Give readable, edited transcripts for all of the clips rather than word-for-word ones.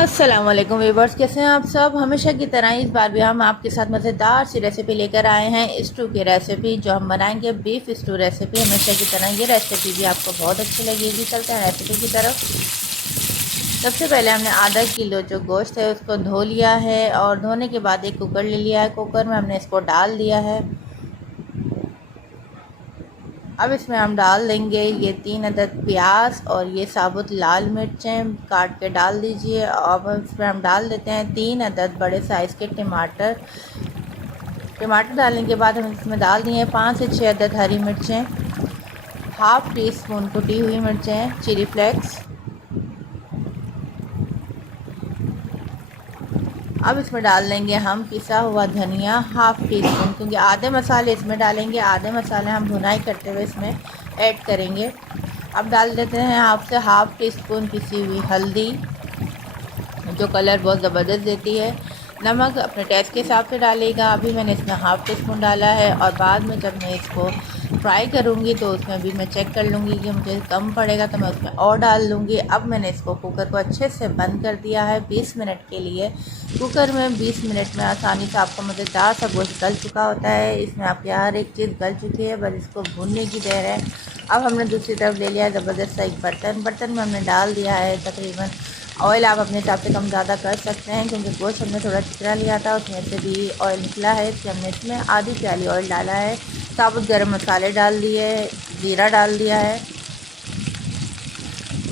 अस्सलाम वालेकुम वीवर्स, कैसे हैं आप सब। हमेशा की तरह इस बार भी हम आपके साथ मज़ेदार सी रेसिपी लेकर आए हैं। स्टू की रेसिपी जो हम बनाएंगे, बीफ स्टू रेसिपी। हमेशा की तरह ये रेसिपी भी आपको बहुत अच्छी लगेगी। चलते हैं रेसिपी की तरफ। सबसे पहले हमने आधा किलो जो गोश्त है उसको धो लिया है और धोने के बाद एक कुकर ले लिया है। कुकर में हमने इसको डाल दिया है। अब इसमें हम डाल देंगे ये 3 अदद प्याज और ये साबुत लाल मिर्चें काट के डाल दीजिए। अब इसमें हम डाल देते हैं 3 अदद बड़े साइज़ के टमाटर। टमाटर डालने के बाद हम इसमें डाल दिए 5 से 6 अदद हरी मिर्चें, हाफ़ टी स्पून कुटी हुई मिर्चें, चिली फ्लेक्स। अब इसमें डाल देंगे हम पिसा हुआ धनिया हाफ़ टी स्पून, क्योंकि आधे मसाले इसमें डालेंगे, आधे मसाले हम भुनाई करते हुए इसमें ऐड करेंगे। अब डाल देते हैं हाफ़ टी स्पून पिसी हुई हल्दी, जो कलर बहुत ज़बरदस्त देती है। नमक अपने टेस्ट के हिसाब से डालेगा। अभी मैंने इसमें हाफ़ टी स्पून डाला है और बाद में जब मैं इसको फ्राई करूँगी तो उसमें भी मैं चेक कर लूँगी कि मुझे कम पड़ेगा तो मैं उसमें और डाल लूँगी। अब मैंने इसको कुकर को अच्छे से बंद कर दिया है 20 मिनट के लिए। कुकर में 20 मिनट में आसानी से आपका मज़ेदार सा गोश्त गल चुका होता है। इसमें आपकी हर एक चीज़ गल चुकी है, बस इसको भूनने की देर है। अब हमने दूसरी तरफ ले लिया है ज़बरदस्त सा एक बर्तन में हमने डाल दिया है तकरीबन ऑयल। आप अपने हिसाब से कम ज़्यादा कर सकते हैं, क्योंकि गोश्त हमने थोड़ा चिकना लिया था, उसमें से भी ऑयल निकला है। इसलिए हमने इसमें आधी प्याली ऑयल डाला है। साबुत गरम मसाले डाल दिए, ज़ीरा डाल दिया है,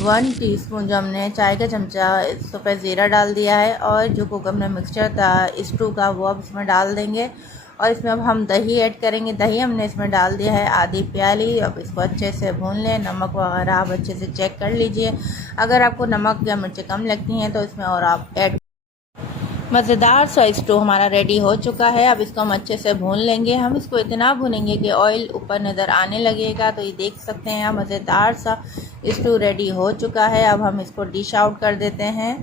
1 टीस्पून जो हमने चाय का चमचा सफ़ेद ज़ीरा डाल दिया है। और जो कुकर में मिक्सचर था स्टू का वो अब इसमें डाल देंगे। और इसमें अब हम दही ऐड करेंगे। दही हमने इसमें डाल दिया है आधी प्याली। अब इसको अच्छे से भून लें। नमक वगैरह आप अच्छे से चेक कर लीजिए। अगर आपको नमक या मिर्चें कम लगती हैं तो इसमें और आप ऐड। मज़ेदार सा स्टू हमारा रेडी हो चुका है। अब इसको हम अच्छे से भून लेंगे। हम इसको इतना भूनेंगे कि ऑयल ऊपर नज़र आने लगेगा। तो ये देख सकते हैं मज़ेदार सा स्टू रेडी हो चुका है। अब हम इसको डिश आउट कर देते हैं।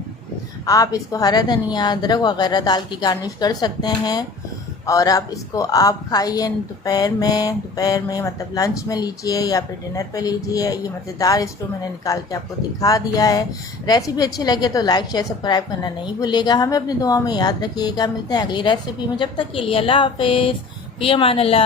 आप इसको हरा धनिया अदरक वगैरह डाल के गार्निश कर सकते हैं। और अब इसको आप खाइए दोपहर में मतलब लंच में लीजिए या फिर डिनर पे लीजिए। ये मज़ेदार स्टू मैंने निकाल के आपको दिखा दिया है। रेसिपी अच्छी लगे तो लाइक शेयर सब्सक्राइब करना नहीं भूलिएगा। हमें अपनी दुआओं में याद रखिएगा। मिलते हैं अगली रेसिपी में। जब तक के लिए अल्लाह हाफ़िज़, फ़ी अमान अल्लाह।